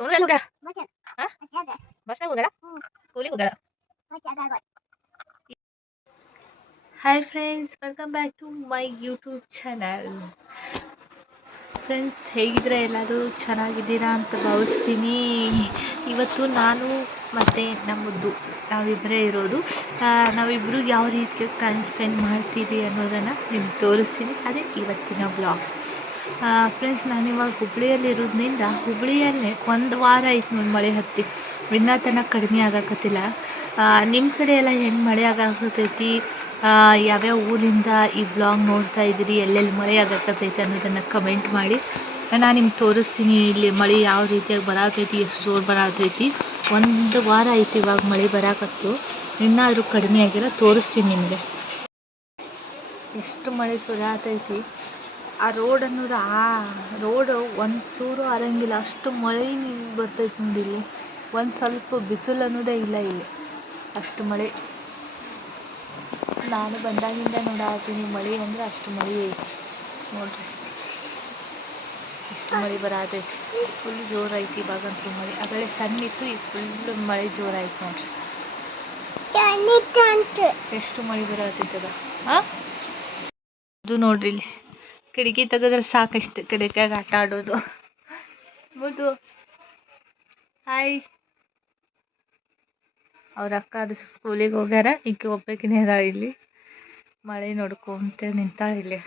ಸೋನು ಎಲ್ಲಿ ಹೋಗ್ಯಾಳ? ಬಸ್ನಾಗ ಹೋಗ್ಯಾಳ? ಸ್ಕೂಲಿಗೆ ಹೋಗ್ಯಾಳ? Hi friends, welcome back to my YouTube channel. Friends, ಹೇಗಿದ್ರೆ ಎಲ್ಲರೂ ಚೆನ್ನಾಗಿದ್ದೀರಾ ಅಂತ ಭಾವಿಸ್ತೀನಿ. ಇವತ್ತು ನಾನು ಮತ್ತು ನಮ್ಮದು ನಾವಿಬ್ಬರೇ ಇರೋದು. ನಾವಿಬ್ಬರು ಯಾವ ರೀತಿ ಟೈಮ್ ಸ್ಪೆಂಡ್ ಮಾಡ್ತೀವಿ ಅನ್ನೋದನ್ನು ನಿಮ್ಗೆ ತೋರಿಸ್ತೀನಿ. ಅದೇ ಇವತ್ತಿನ ಬ್ಲಾಗ್. ಫ್ರೆಂಡ್ಸ್, ನಾನಿವಾಗ ಹುಬ್ಳಿಯಲ್ಲಿರೋದ್ರಿಂದ ಹುಬ್ಳಿಯಲ್ಲೇ ಒಂದು ವಾರ ಆಯ್ತು ನೋಡಿ ಮಳೆ ಹತ್ತಿ. ಇನ್ನೂ ತನಕ ಕಡಿಮೆ ಆಗಾಕತ್ತಿಲ್ಲ. ನಿಮ್ಮ ಕಡೆ ಎಲ್ಲ ಹೆಂಗೆ ಮಳೆ ಆಗಾಕತ್ತೈತಿ, ಯಾವ್ಯಾವ ಊರಿಂದ ಈ ಬ್ಲಾಗ್ ನೋಡ್ತಾ ಇದ್ದೀರಿ, ಎಲ್ಲೆಲ್ಲಿ ಮಳೆ ಆಗಾಕತ್ತೈತಿ ಅನ್ನೋದನ್ನು ಕಮೆಂಟ್ ಮಾಡಿ. ನಾನು ನಿಮ್ಗೆ ತೋರಿಸ್ತೀನಿ ಇಲ್ಲಿ ಮಳೆ ಯಾವ ರೀತಿಯಾಗಿ ಬರತೈತಿ, ಎಷ್ಟು ಜೋರು ಬರತೈತಿ. ಒಂದು ವಾರ ಆಯ್ತು ಇವಾಗ ಮಳೆ ಬರಾಕತ್ತು, ಇನ್ನಾದರೂ ಕಡಿಮೆ ಆಗಿರೋ ತೋರಿಸ್ತೀನಿ ನಿಮಗೆ. ಎಷ್ಟು ಮಳೆ ಸುರಿಯಾತೈತಿ. ಆ ರೋಡ್ ಅನ್ನೋದು ರೋಡು ಒಂದು ಚೂರು ಆರಂಗಿಲ್ಲ, ಅಷ್ಟು ಮಳೆ ಬರ್ತೈತಿ ನೋಡಿ. ಇಲ್ಲಿ ಒಂದು ಸ್ವಲ್ಪ ಬಿಸಿಲು ಅನ್ನೋದೇ ಇಲ್ಲ, ಇಲ್ಲಿ ಅಷ್ಟು ಮಳೆ. ನಾನು ಬಂದಾಗಿಂದ ನೋಡಾತೀನಿ ಮಳೆ ಅಂದರೆ ಅಷ್ಟು ಮಳೆ ಐತಿ ನೋಡ್ರಿ. ಇಷ್ಟು ಮಳೆ ಬರತೈತಿ, ಫುಲ್ ಜೋರು ಐತಿ ಇವಾಗಂತೂ ಮಳೆ. ಆಗಲೇ ಸಣ್ಣ ಇತ್ತು, ಈಗ ಫುಲ್ ಮಳೆ ಜೋರಾಯ್ತು ನೋಡ್ರಿ. ಎಷ್ಟು ಮಳೆ ಬರತೈತಿ ಅದ. ಅದು ನೋಡ್ರಿ, ಇಲ್ಲಿ ಕಿಟಕಿ ತೆಗೆದ್ರೆ ಸಾಕಷ್ಟು ಕಿಟಕಿಯಾಗ ಆಟ ಆಡೋದು. ಮುದ್ದು ಹಾಯ್. ಅವ್ರ ಅಕ್ಕ ಅದು ಸ್ಕೂಲಿಗೆ ಹೋಗ್ಯಾರ, ಈಕೆ ಒಬ್ಬಾಕಿನೇ ಅದಾಳ ಇಲ್ಲಿ. ಮಳೆ ನೋಡ್ಕೊಂತ ನಿಂತಾಳ ಇಲ್ಲಿ.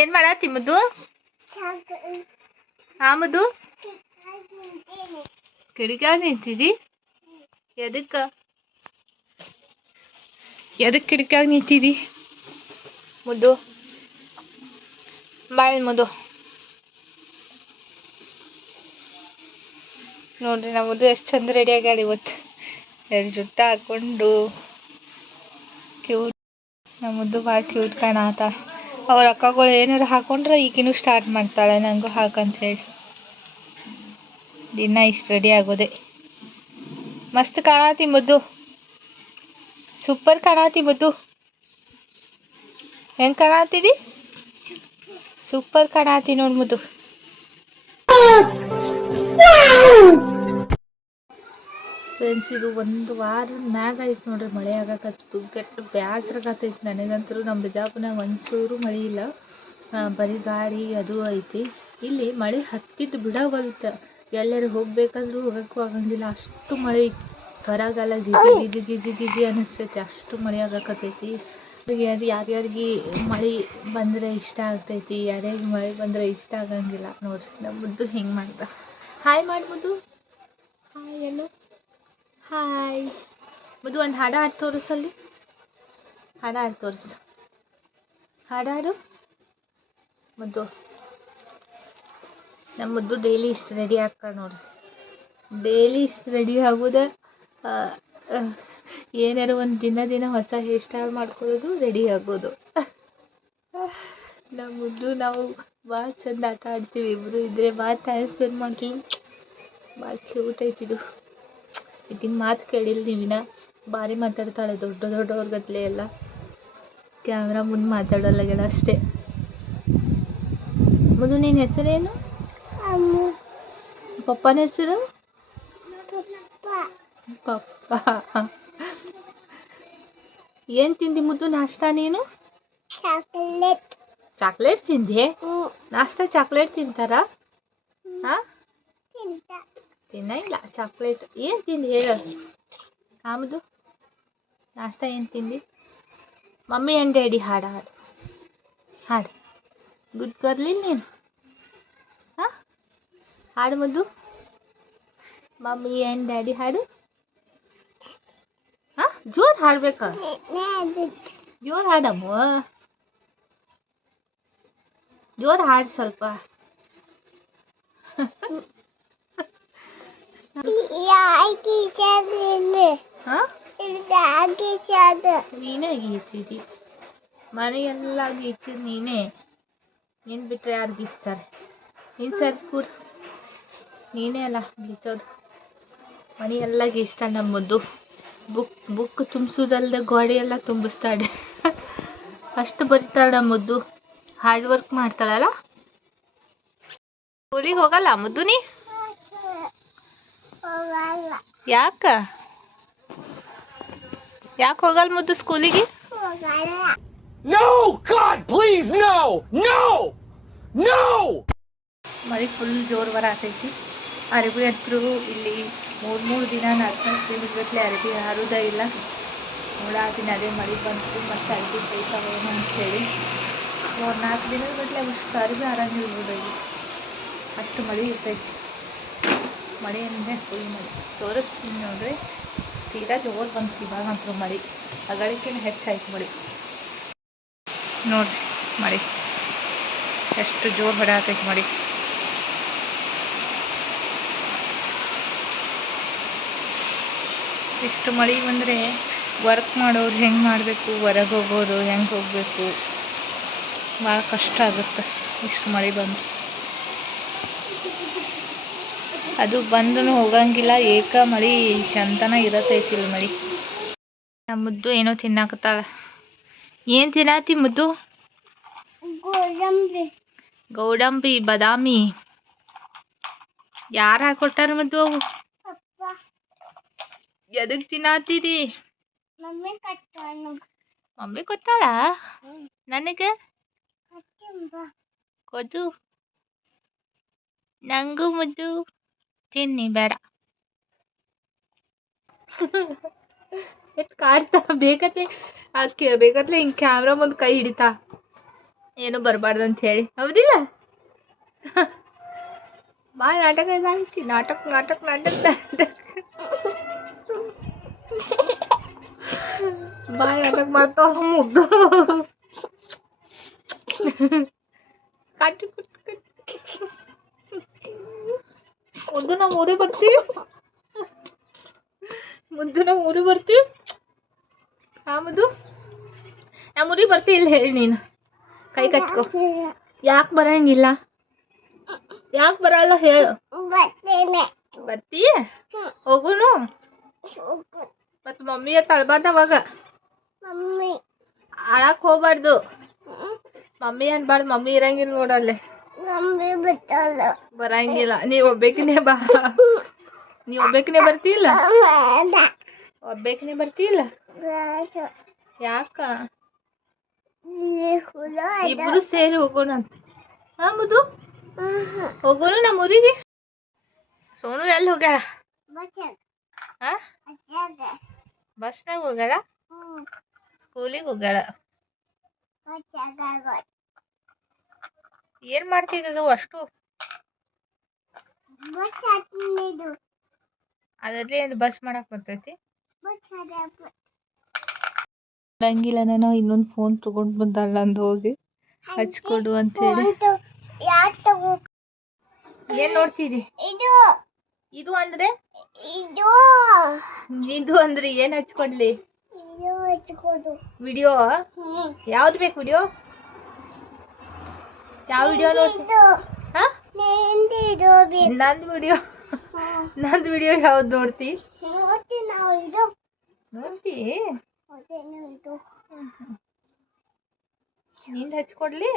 ಏನ್ ಮಾಡತ್ತಿ ಮುದ್ದು? ಮುದ್ದು ಕಿಟಕಿಯಾಗ ನಿಂತಿದಿ? ಎದಕ್ಕೆ ಕಿಟಕಿಯಾಗ ನಿಂತಿದಿ ಮುದ್ದು? ಬಾಯ್ ಮುದ್ದು. ನೋಡ್ರಿ ನಮ್ಮದು ಎಷ್ಟು ಚಂದ ರೆಡಿ ಆಗ್ಯಾಳ ಇವತ್ತು. ಎರಡು ಜುಟ್ಟ ಹಾಕೊಂಡು ಕ್ಯೂಟ್. ನಮ್ಮದು ಭಾಳ ಕ್ಯೂಟ್ ಕಾಣತ್ತ. ಅವ್ರ ಅಕ್ಕಗಳು ಏನಾರು ಹಾಕೊಂಡ್ರೆ ಈಗಿನೂ ಸ್ಟಾರ್ಟ್ ಮಾಡ್ತಾಳೆ ನನಗೂ ಹಾಕಂತ ಹೇಳಿ. ದಿನ ಇಷ್ಟು ರೆಡಿ ಆಗೋದೆ. ಮಸ್ತ್ ಕಾಣತಿ ಮುದ್ದು, ಸೂಪರ್ ಕಾಣತಿ ಮುದ್ದು. ಹೆಂಗೆ ಕಾಣತ್ತಿದಿ? ಸೂಪರ್ ಕಾಣತಿ ನೋಡಿ ಮುದ್ದು. ಫ್ರೆಂಡ್ಸ್, ಇದು ಒಂದು ವಾರದ ಮ್ಯಾಗ ಐತೆ ನೋಡ್ರಿ ಮಳೆ ಆಗಾಕತ್ತು. ಕೆಟ್ಟ ಬ್ಯಾಸ್ರಾಗತ್ತೈತಿ ನನಗಂತೂ. ನಮ್ಮ ಬಿಜಾಪುರನಾಗ ಒಂಚೂರು ಮಳೆ ಇಲ್ಲ, ಬರೀ ಗಾಳಿ ಅದು ಐತಿ. ಇಲ್ಲಿ ಮಳೆ ಹತ್ತಿದ್ದು ಬಿಡವಲ್ತ, ಎಲ್ಲರೂ ಹೋಗ್ಬೇಕಂದ್ರೂ ಹೋಗೋಕ್ಕೂ ಆಗಂಗಿಲ್ಲ, ಅಷ್ಟು ಮಳೆ. ಹೊರಗೆಲ್ಲ ಗಿಜಿ ಗಿಜಿ ಗಿಜಿ ಗಿಜಿ ಅನ್ನಿಸ್ತೈತಿ, ಅಷ್ಟು ಮಳೆ ಆಗಾಕತ್ತೈತಿ. ಯಾರ್ಯಾರಿಗೆ ಮಳೆ ಬಂದರೆ ಇಷ್ಟ ಆಗ್ತೈತಿ, ಯಾರ್ಯಾರಿಗೆ ಮಳೆ ಬಂದರೆ ಇಷ್ಟ ಆಗಂಗಿಲ್ಲ ನೋಡ್ರಿ. ನಮ್ಮ ಮುದ್ದು ಹಿಂಗೆ ಮಾಡ್ದ. ಹಾಯ್ ಮಾಡಿ ಮುದ್ದು. ಹಾಯ್ ಎಲ್ಲೋ. ಹಾಯ್ ಮುದ್ದು. ಒಂದು ಹಾಡು ಹಾಡು ತೋರಿಸಲ್ಲಿ. ಹಾಡು ಹಾಡು ತೋರಿಸು. ಹಾಡು ಮುದ್ದು. ನಮ್ಮ ಮುದ್ದು ಡೈಲಿ ಇಷ್ಟು ರೆಡಿ ಆಗ್ತಾಳೆ ನೋಡ್ರಿ. ಡೈಲಿ ಇಷ್ಟು ರೆಡಿ ಆಗೋದು. ಏನಾರು ಒಂದು ದಿನ ಹೊಸ ಹೇರ್ ಸ್ಟೈಲ್ ಮಾಡ್ಕೊಳ್ಳೋದು, ರೆಡಿ ಆಗೋದು. ನಮ್ಮ ಮುದ್ದು ನಾವು ಭಾಳ ಚಂದ ಆಟ ಆಡ್ತೀವಿ ಇಬ್ಬರು ಇದ್ದರೆ, ಭಾಳ ಟೈಮ್ ಸ್ಪೆಂಡ್ ಮಾಡ್ತೀವಿ. ಭಾಳ ಕ್ಯೂಟ್ ಐತಿದು. ಈಗಿನ ಮಾತು ಕೇಳಿಲ್ಲ ನೀವಿನ, ಭಾರಿ ಮಾತಾಡ್ತಾಳೆ, ದೊಡ್ಡವ್ರ ಗತ್ಲೆ ಎಲ್ಲ. ಕ್ಯಾಮ್ರಾ ಮುಂದೆ ಮಾತಾಡೋಲ್ಲಾಗ್ಯಾಳ ಅಷ್ಟೇ. ಮುದ್ದು, ನಿನ್ನ ಹೆಸರೇನು? ಪಪ್ಪನ ಹೆಸರು? ಪಪ್ಪ. ಏನು ತಿಂದಿ ಮುದ್ದು ನಾಷ್ಟ ನೀನು? ಚಾಕ್ಲೇಟ್ ತಿಂದೆ? ನಾಷ್ಟ ಚಾಕ್ಲೇಟ್ ತಿಂತಾರಾ? ತಿನ್ನಂಗಿಲ್ಲ ಚಾಕ್ಲೇಟ್. ಏನು ತಿಂದು ಹೇಳು. ಮುದ್ದು ನಾಷ್ಟ ಏನು ತಿಂದು? ಮಮ್ಮಿ ಆ್ಯಂಡ್ ಡ್ಯಾಡಿ ಹಾಡು ಗುಡ್ ಗರ್ಲಿ ನೀನು. ಹಾಡು ಮುದ್ದು. ಮಮ್ಮಿ ಆ್ಯಂಡ್ ಡ್ಯಾಡಿ ಹಾಡು. ಜೋರು ಹಾಡ್ಬೇಕ, ಜೋರು ಹಾಡಮ್ಮ, ಜೋರು ಹಾಡು ಸ್ವಲ್ಪ. ನೀನೇ ಗೀಚಿದಿ, ಮನೆಯೆಲ್ಲ ಗೀಚಿದ್ ನೀನೇ. ನೀನು ಬಿಟ್ಟರೆ ಯಾರು ಗೀಚ್ತಾರೆ? ನೀನು ಸರ್ದು ಕೂಡ ನೀನೇ ಅಲ್ಲ ಗೀಚೋದು. ಮನೆಯೆಲ್ಲ ಗೀಚ್ತಾಳೆ ನಮ್ಮ ಮುದ್ದು. ಬುಕ್ ತುಂಬಿಸೋದಲ್ದೆ ಗೋಡೆ ಎಲ್ಲ ತುಂಬಿಸ್ತಾಳೆ. ಅಷ್ಟು ಬರಿತಾಳೆ ನಮ್ಮ ಮುದ್ದು. ಹಾರ್ಡ್ ವರ್ಕ್ ಮಾಡ್ತಾಳಲ್ಲ. ಸ್ಕೂಲಿಗೆ ಹೋಗಲ್ಲ ಮುದ್ದು ನೀ? ಯಾಕ ಯಾಕೆ ಹೋಗಲ್ಲ ಮುದ್ದು ಸ್ಕೂಲಿಗೆ? No! God, please, no! No! No! ಮಳೆ ಫುಲ್ ಜೋರು ಬರತೈತಿ. ಅರಬಿ ಹತ್ರು ಇಲ್ಲಿ ಮೂರು ದಿನ 4 ದಿನಗಟ್ಟಲೆ ಅರಬಿ ಹಾರುದ ಇಲ್ಲ. ನೋಡಾತೀನಿ ಅದೇ ಮಳೆ ಬಂತು ಮತ್ತು ಅರಬಿ ಬೇಯ್ತಾವೇನೋ ಅಂಥೇಳಿ 3-4 ದಿನಗಟ್ಟಲೆ ಅಷ್ಟು ಅರಬಿ ಹಾರಂಗಿಲ್ಲ ನೋಡ್ರಿ. ಅಷ್ಟು ಮಳೆ ಇರ್ತೈತಿ. ಮಳೆ ಅಂದರೆ ಫುಲ್ ಮಳೆ ತೋರಿಸ್ತೀನಿ ನೋಡ್ರಿ. ತೀರಾ ಜೋರು ಬಂತು ಇವಾಗಂತೂ ಮಳೆ. ಅಗಳಿಕೆನ ಹೆಚ್ಚಾಯ್ತು ಮಳೆ ನೋಡ್ರಿ. ಮಳೆ ಎಷ್ಟು ಜೋರು ಹೊಡೆಯತೈತಿ ಮಳೆ. ಇಷ್ಟು ಮಳೆ ಬಂದರೆ ವರ್ಕ್ ಮಾಡೋರು ಹೆಂಗೆ ಮಾಡಬೇಕು, ಹೊರಗೆ ಹೋಗೋರು ಹೆಂಗೆ ಹೋಗಬೇಕು, ಭಾಳ ಕಷ್ಟ ಆಗುತ್ತೆ ಇಷ್ಟು ಮಳೆ ಬಂದು. ಅದು ಬಂದ್ರೂ ಹೋಗಂಗಿಲ್ಲ, ಏಕ ಮಳೆ ಚಂತನ ಇರತೈತಿ ಇಲ್ಲಿ ಮಳೆ. ನಮ್ಮ ಮುದ್ದು ಏನೋ ತಿನ್ನಾಕತ್ತಾಳ. ಏನು ತಿನ್ನಾತಿ ಮುದ್ದು? ಗೋಡಂಬಿ ಬಾದಾಮಿ. ಯಾರು ಹಾಕೊಟ್ಟಾರ ಮುದ್ದು ಅವು? ಎದಕ್ಕೆ ತಿನ್ನಾತಿದಿ? ಮಮ್ಮಿ ಕೊಟ್ಟಾಳ ನನಗೆ? ಕೊದು ನಂಗೂ ಮುದ್ದು ತಿನ್ನಿ ಬೇಡ. ಎಷ್ಟು ಕಾಡ್ತಾ ಬೇಕತ್ಲೆ ಬೇಕತ್ಲೆ ಹಿಂಗೆ ಕ್ಯಾಮ್ರಾ ಮುಂದೆ ಕೈ ಹಿಡಿತಾ ಏನೂ ಬರಬಾರ್ದು ಅಂತ ಹೇಳಿ. ಹೌದಿಲ್ಲ? ಭಾಳ ನಾಟಕ ಇದಾಕಿ. ನಾಟಕ ನಾಟಕ ನಾಟಕ ನಾಟಕ ಭಾಳ ನಾಟಕ ಮಾಡ್ತಾವ ಮುದ್ದು. ಮುದ್ದು ನಾವು ಊರಿಗೆ ಬರ್ತೀವಿ. ಮುದ್ದು ನಾವು ಊರಿಗೆ ಬರ್ತೀವಿ. ಮುದ್ದು ನಮ್ಮ ಊರಿಗೆ ಬರ್ತೀವಿ ಇಲ್ಲ ಹೇಳಿ ನೀನು. ಕೈ ಕಟ್ಕೊ. ಯಾಕೆ ಬರಂಗಿಲ್ಲ? ಯಾಕೆ ಬರಲ್ಲ ಹೇಳು? ಬರ್ತೀ? ಹೋಗುನು. ಮತ್ತು ಮಮ್ಮಿ ತಳ್ಬಾರ್ದು ಅವಾಗ. ಅಳಕ್ಕೆ ಹೋಗ್ಬಾರ್ದು. ಮಮ್ಮಿ ಅನ್ಬಾರ್ದು. ಮಮ್ಮಿ ಇರಂಗಿಲ್ಲ ನೋಡಲ್ಲೇ. ಬರಂಗಿಲ್ಲ. ನೀವು ಒಬ್ಬೇಕಿನೇ ಬಾ. ನೀವು ಒಬ್ಬೇಕಿನೇ ಬರ್ತಿಲ್ಲ? ಒಬ್ಬೇಕಿನೇ ಬರ್ತಿಲ್ಲ? ಯಾಕ? ಇಬ್ರು ಸೇರಿ ಹೋಗೋಣಂತ. ಮುದ್ದು ಹೋಗೋಣ ನಮ್ಮ ಊರಿಗೆ. ಸೋನು ಎಲ್ಲಿ ಹೋಗ್ಯಾಳ? ಬಸ್ನಾಗ ಹೋಗ್ಯಾಳ? ಸ್ಕೂಲಿಗೆ ಹೋಗ್ಯಾಳ? ಏನ್ ಮಾಡ್ತಿದ್ದದು ಅಷ್ಟು? ಅದರಲ್ಲಿ ಏನು ಬಸ್ ಮಾಡಕ್ ಬರ್ತೈತಿ? ಬರಂಗಿಲ್ಲ. ನಾನು ಇನ್ನೊಂದು ಫೋನ್ ತಗೊಂಡು ಬಂದಾಳ ನಂದು. ಹೋಗಿ ಹಚ್ಕೊಡು ಅಂತ ಹೇಳಿ. ಏನ್ ನೋಡ್ತಿದಿ? ಇದು ಅಂದ್ರೆ ಇದು ಅಂದ್ರೆ ಏನ್ ಹಚ್ಕೊಡ್ಲಿ? ವಿಡಿಯೋ? ಯಾವ್ದು ಬೇಕು ವಿಡಿಯೋ? ಯಾವ ವಿಡಿಯೋ ನೋಡ್ತಿ? ನಂದು ವಿಡಿಯೋ ಯಾವ್ದು ನೋಡ್ತಿ? ನೋಡ್ತಿ? ನಿಂದು ಹಚ್ಕೊಡ್ಲಿ?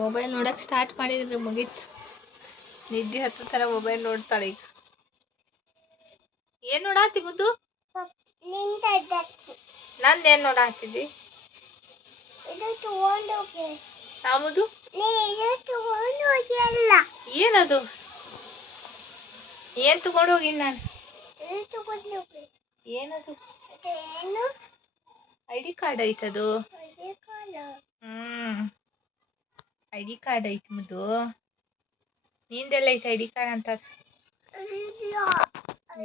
ಮೊಬೈಲ್ ನೋಡಕ್ ಸ್ಟಾರ್ಟ್ ಮಾಡಿದ್ರೆ ಮುಗೀತು. ನಿದ್ದೆ ಹತ್ತು ಥರ ಮೊಬೈಲ್ ನೋಡ್ತಾಳೆ ಈಗ. ಏನ್ ನೋಡಾತಿ ಮುದ್ದು? ನಂದೇನ್ ನೋಡಾತಿದ್ದಿ? ಮುದ್ದು ಏನದು? ಏನ್ ತಗೊಂಡು ಹೋಗಿನ್ ನಾನು? ಏನದು? ಐಡಿ ಕಾರ್ಡ್ ಐತದು. ಐಡಿ ಕಾರ್ಡ್ ಐತಿ ಮುದ್ದು. ನಿಂದೆಲ್ಲ ಐತೆ ಐಡಿ ಕಾರ್ಡ್ ಅಂತ?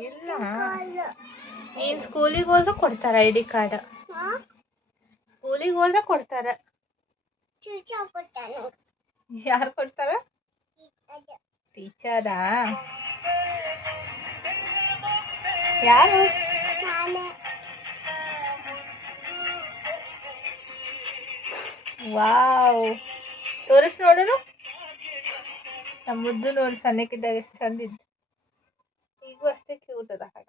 ಇಲ್ಲ. ನೀನ್ ಸ್ಕೂಲಿಗೆ ಹೋದ್ರೆ ಕೊಡ್ತಾರ ಐಡಿ ಕಾರ್ಡ್. ಸ್ಕೂಲಿಗೆ ಹೋದ್ರೆ ಕೊಡ್ತಾರ. ಯಾರು ಕೊಡ್ತಾರ? ಟೀಚರಾ? ಯಾರು? ವಾವ್, ತೋರಿಸ್ ನೋಡೋನು. ನಮ್ಮ ಮುದ್ದು ನೋಡಿ ಸಣ್ಣಕ್ಕಿದ್ದಾಗ ಎಷ್ಟು ಚಂದ ಇದ್ದು. ಈಗೂ ಅಷ್ಟೇ ಕ್ಯೂಟ್ ಅದ. ಹಾಗ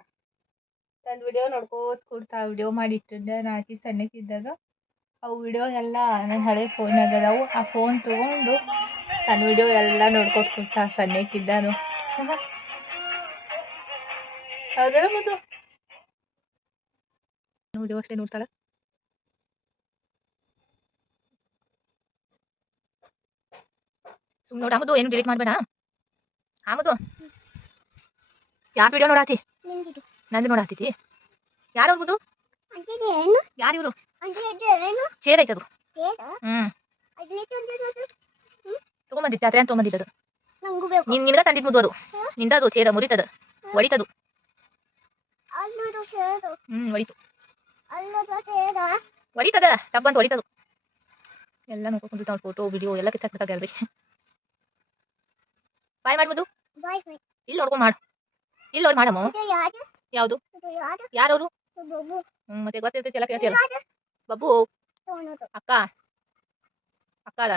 ನನ್ನ ವಿಡಿಯೋ ನೋಡ್ಕೋತ ಕೂಡ್ತಾ ವಿಡಿಯೋ ಮಾಡಿ ಇಟ್ಟಿದ್ದೆ ನಾ ಆಕಿ ಸಣ್ಣಕ್ಕಿದ್ದಾಗ. ಅವು ವಿಡಿಯೋ ಎಲ್ಲ ನನ್ನ ಹಳೆ ಫೋನ್ನಾಗ ಅದಾವು. ಆ ಫೋನ್ ತೊಗೊಂಡು ನನ್ನ ವಿಡಿಯೋ ಎಲ್ಲ ನೋಡ್ಕೊತ ಕುಂತ ಸಣ್ಣಕ್ಕಿದ್ದಾನು. ಹೌದಲ್ಲ ಮತ್ತು ವಿಡಿಯೋ ಅಷ್ಟೇ ನೋಡ್ತಾಳ. ಸುಮ್ಮನೆ ನೋಡ ಆಮದು, ಏನು ಡಿಲೀಟ್ ಮಾಡಬೇಡ ಆಮದು. ಯಾಕೆ ವಿಡಿಯೋ ನೋಡಾತಿ? ನಂದು ನೋಡಾತಿತಿ. ಯಾರು ಅವ್ರದು? ಯಾರು ಇವರು? ಚೇರ್ ಐತದು. ತಗೊಂಬಂದಿತ್ತು ಅತ್ರ ಅಂತ ತೊಗೊಂಬಂದಿದ್ದದು. ನಿಮ್ದ ತಂದಿದ್ದು ಅದು ನಿಂದದು. ಚೇರ ಮುರಿತದ, ಹೊಡಿತದು. ಹೊಡಿತು, ಹೊಡಿತದ ಟಬ್ ಅಂತ ಹೊಡಿತದು. ಎಲ್ಲ ನೋಡ್ಕೊಂಡು ಫೋಟೋ ವಿಡಿಯೋ ಎಲ್ಲ ಕಿತ್ತಾಕ್ಬಿಟ್ಟ ಗ್ಯಾಲರಿ. ಬಾಯ್ ಮಾಡ್ಬೋದು. ಇಲ್ಲಿ ನೋಡ್ಕೊಂಡು ಮಾಡು. ಇಲ್ಲಿ ನೋಡಿ ಮಾಡಮ್ಮ. ಯಾವುದು? ಯಾರವರು? ಮತ್ತೆ ಗೊತ್ತಿರ್ತೈತಿ ಎಲ್ಲ ಕೇಳ್ತಿಯಲ್ಲ. ಬಬ್ಬು ಅಕ್ಕ ಅಕ್ಕ ಅದ.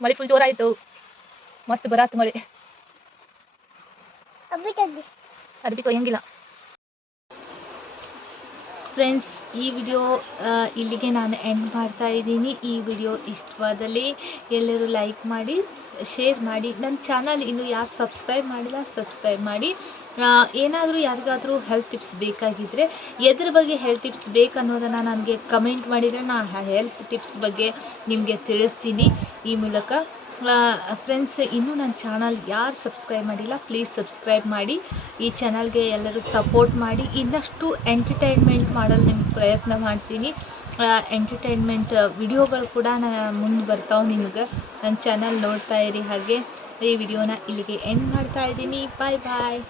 ಮಳೆ ಫುಲ್ ಜೋರಾಯ್ತು. ಮಸ್ತ್ ಬರಾತ್ ಮಳೆ. ಅರ್ಬಿ ತೊಯ್ಯಂಗಿಲ್ಲ. ಫ್ರೆಂಡ್ಸ್, ಈ ವಿಡಿಯೋ ಇಲ್ಲಿಗೆ ನಾನು ಎಂಡ್ ಮಾಡ್ತಾ ಇದ್ದೀನಿ. ಈ ವಿಡಿಯೋ ಇಷ್ಟವಾದಲ್ಲಿ ಎಲ್ಲರೂ ಲೈಕ್ ಮಾಡಿ, ಶೇರ್ ಮಾಡಿ. ನನ್ನ ಚಾನಲ್ ಇನ್ನೂ ಯಾರು ಸಬ್ಸ್ಕ್ರೈಬ್ ಮಾಡಿಲ್ಲ ಸಬ್ಸ್ಕ್ರೈಬ್ ಮಾಡಿ. ಏನಾದರೂ ಯಾರಿಗಾದರೂ ಹೆಲ್ತ್ ಟಿಪ್ಸ್ ಬೇಕಾಗಿದ್ದರೆ, ಎದ್ರ ಬಗ್ಗೆ ಹೆಲ್ತ್ ಟಿಪ್ಸ್ ಬೇಕನ್ನೋದನ್ನು ನನಗೆ ಕಮೆಂಟ್ ಮಾಡಿದರೆ ನಾನು ಹೆಲ್ತ್ ಟಿಪ್ಸ್ ಬಗ್ಗೆ ನಿಮಗೆ ತಿಳಿಸ್ತೀನಿ ಈ ಮೂಲಕ. ಫ್ರೆಂಡ್ಸ್, ಇನ್ನೂ ನನ್ನ ಚಾನಲ್ ಯಾರು ಸಬ್ಸ್ಕ್ರೈಬ್ ಮಾಡಿಲ್ಲ ಪ್ಲೀಸ್ ಸಬ್ಸ್ಕ್ರೈಬ್ ಮಾಡಿ. ಈ ಚಾನಲ್ಗೆ ಎಲ್ಲರೂ ಸಪೋರ್ಟ್ ಮಾಡಿ. ಇನ್ನಷ್ಟು ಎಂಟರ್ಟೈನ್ಮೆಂಟ್ ಮಾಡಲು ನಿಮ್ಗೆ ಪ್ರಯತ್ನ ಮಾಡ್ತೀನಿ. ಎಂಟರ್ಟೈನ್ಮೆಂಟ್ ವಿಡಿಯೋಗಳು ಕೂಡ ಮುಂದೆ ಬರ್ತಾವೆ ನಿಮ್ಗೆ. ನನ್ನ ಚಾನಲ್ ನೋಡ್ತಾ ಇರಿ. ಹಾಗೆ ಈ ವಿಡಿಯೋನ ಇಲ್ಲಿಗೆ ಎಂಡ್ ಮಾಡ್ತಾ ಇದ್ದೀನಿ. ಬಾಯ್ ಬಾಯ್.